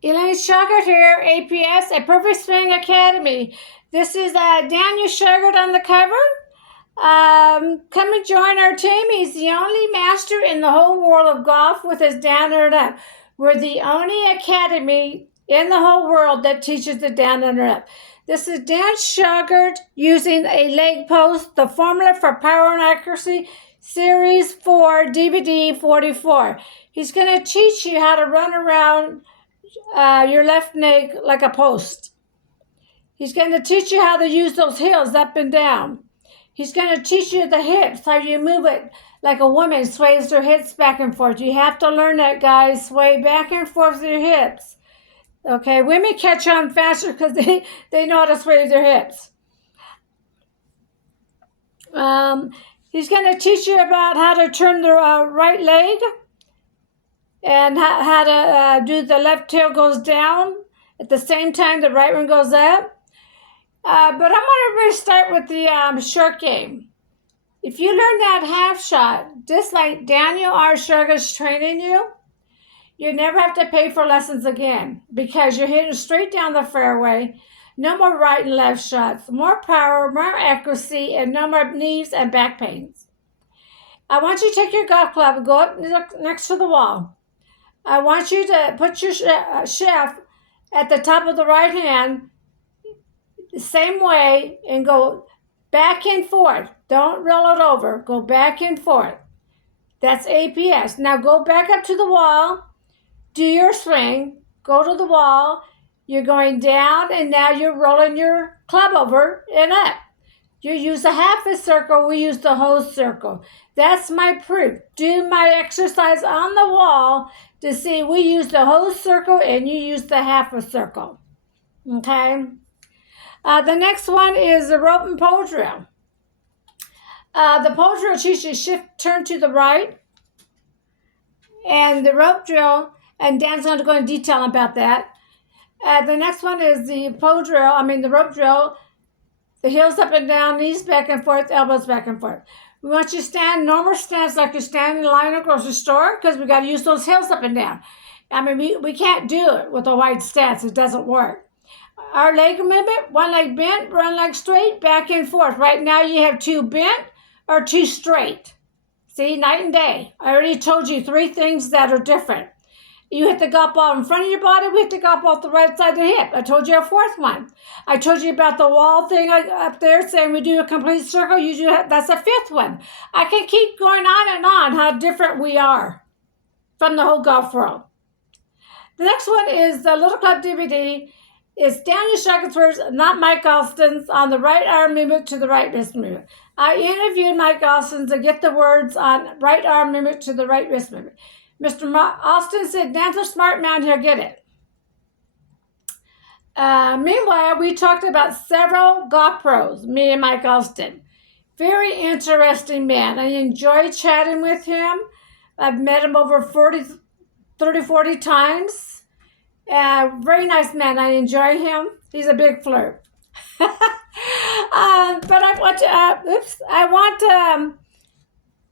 Elaine Sugar here, APS, a Perfect Swing Academy. This is Daniel Sugar on the cover. Come and join our team. He's the only master in the whole world of golf with his down and up. We're the only academy in the whole world that teaches the down and up. This is Dan Sugar using a leg post, the formula for power and accuracy, series 4, DVD 44. He's going to teach you how to run around your left leg like a post. He's going to teach you how to use those heels up and down. He's going to teach you the hips, how you move it like a woman sways her hips back and forth. You have to learn that, guys. Sway back and forth with your hips. Okay, women catch on faster because they know how to sway their hips. He's going to teach you about how to turn the right leg and how to do the left heel goes down at the same time the right one goes up. But I'm going to really start with the short game. If you learn that half shot, just like Daniel R. Sugar's training you never have to pay for lessons again because you're hitting straight down the fairway. No more right and left shots. More power, more accuracy, and no more knees and back pains. I want you to take your golf club and go up next to the wall. I want you to put your shaft at the top of the right hand the same way and go back and forth. Don't roll it over. Go back and forth. That's APS. Now go back up to the wall. Do your swing. Go to the wall. You're going down, and now you're rolling your club over and up. You use a half a circle. We use the whole circle. That's my proof. Do my exercise on the wall to see we use the whole circle and you use the half a circle. Okay? The next one is the rope and pole drill. The pole drill teaches you shift, turn to the right. And the rope drill, and Dan's going to go in detail about that. The next one is the the rope drill. The heels up and down, knees back and forth, elbows back and forth. We want you to stand normal stance like you're standing in line at a grocery store because we got to use those heels up and down. We can't do it with a wide stance. It doesn't work. Our leg movement, one leg bent, one leg straight, back and forth. Right now you have two bent or two straight. See, night and day. I already told you three things that are different. You hit the golf ball in front of your body. We hit the golf ball off the right side of the hip. I told you a fourth one. I told you about the wall thing up there saying we do a complete circle. That's a fifth one. I can keep going on and on how different we are from the whole golf world. The next one is the Little Club DVD. It's Daniel Sugar's words, not Mike Austin's, on the right arm movement to the right wrist movement. I interviewed Mike Austin to get the words on right arm movement to the right wrist movement. Mr. Austin said, Dan's a smart man, he'll get it. Meanwhile, we talked about several golf pros, me and Mike Austin. Very interesting man. I enjoy chatting with him. I've met him over 30, 40 times. Very nice man. I enjoy him. He's a big flirt. But I want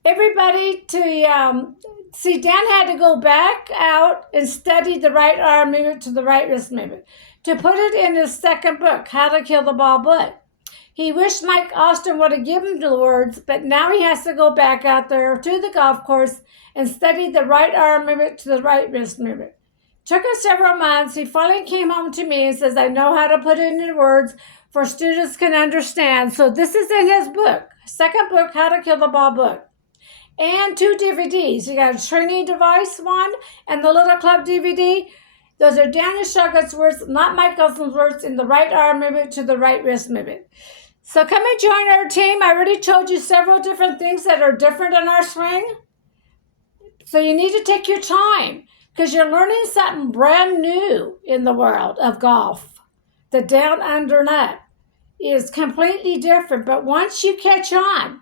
everybody to see, Dan had to go back out and study the right arm movement to the right wrist movement to put it in his second book, How to Kill the Ball But. He wished Mike Austin would have given him the words, but now he has to go back out there to the golf course and study the right arm movement to the right wrist movement. Took us several months. He finally came home to me and says, I know how to put it into words for students can understand. So this is in his book, second book, How to Kill the Ball book. And 2 DVDs. You got a training device one and the Little Club DVD. Those are Daniel Sugar's words, not Mike Austin's words, in the right arm movement to the right wrist movement. So come and join our team. I already told you several different things that are different in our swing. So you need to take your time because you're learning something brand new in the world of golf. The down, under, and up is completely different. But once you catch on,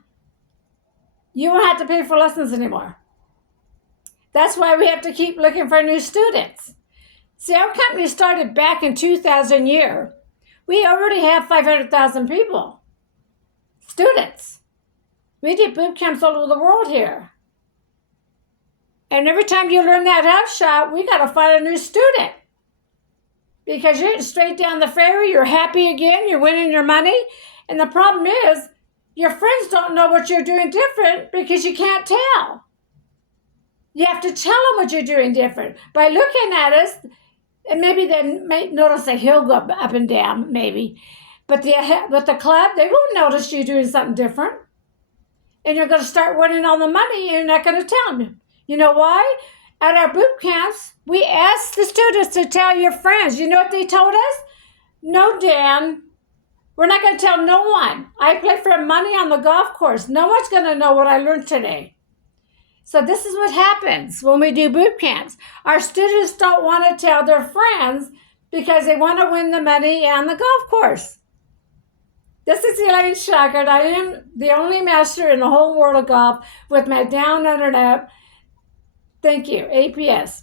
you won't have to pay for lessons anymore. That's why we have to keep looking for new students. See, our company started back in 2000 year. We already have 500,000 people, students. We did boot camps all over the world here. And every time you learn that half shot, we got to find a new student. because you're straight down the fairway, you're happy again, you're winning your money. And the problem is, your friends don't know what you're doing different because you can't tell. You have to tell them what you're doing different. By looking at us, and maybe they may notice the hill go up and down, maybe. But the club, they won't notice you doing something different. And you're going to start winning all the money, and you're not going to tell them. You know why? At our boot camps, we asked the students to tell your friends. You know what they told us? No, Dan, we're not going to tell no one. I play for money on the golf course. No one's going to know what I learned today. So this is what happens when we do boot camps. Our students don't want to tell their friends because they want to win the money on the golf course. This is Elaine Schauger. I am the only master in the whole world of golf with my down, under, and up. Thank you, APS.